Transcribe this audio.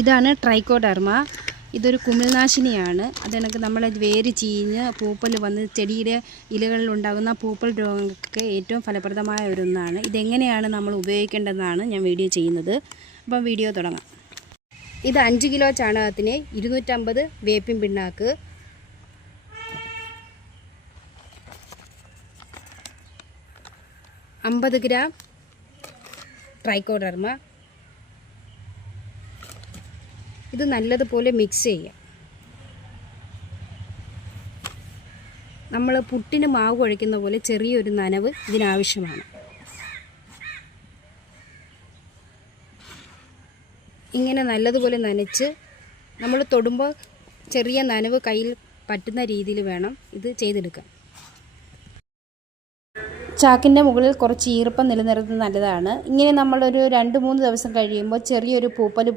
ഇതാണ് ട്രൈക്കോഡർമ. ഇതൊരു കുമിൾനാശിനിയാണ്. അതെനിക്ക് നമ്മളെ വേര് ചീഞ്ഞ് പൂപ്പൽ വന്ന് ചെടിയുടെ ഇലകളിൽ ഉണ്ടാകുന്ന പൂപ്പൽ രോഗങ്ങൾക്ക് ഏറ്റവും ഫലപ്രദമായ ഒന്നാണ്. ഇതെങ്ങനെയാണ് നമ്മൾ ഉപയോഗിക്കേണ്ടതെന്നാണ് ഞാൻ വീഡിയോ ചെയ്യുന്നത്. അപ്പം വീഡിയോ തുടങ്ങാം. ഇത് 5 കിലോ ചാണകത്തിന് 250 വേപ്പിൻ പിണ്ണാക്ക്, 50 ഗ്രാം ട്രൈക്കോഡർമ. ഇത് നല്ലതുപോലെ മിക്സ് ചെയ്യുക. നമ്മൾ പുട്ടിന് മാവ് കുഴയ്ക്കുന്ന പോലെ ചെറിയൊരു നനവ് ഇതിനാവശ്യമാണ്. ഇങ്ങനെ നല്ലതുപോലെ നനച്ച് നമ്മൾ തൊടുമ്പോൾ ചെറിയ നനവ് കയ്യിൽ പറ്റുന്ന രീതിയിൽ വേണം ഇത് ചെയ്തെടുക്കാൻ. ചാക്കിൻ്റെ മുകളിൽ കുറച്ച് ഈർപ്പം നിലനിർത്തുന്നത് നല്ലതാണ്. ഇങ്ങനെ നമ്മളൊരു 2-3 ദിവസം കഴിയുമ്പോൾ ചെറിയൊരു പൂപ്പൽ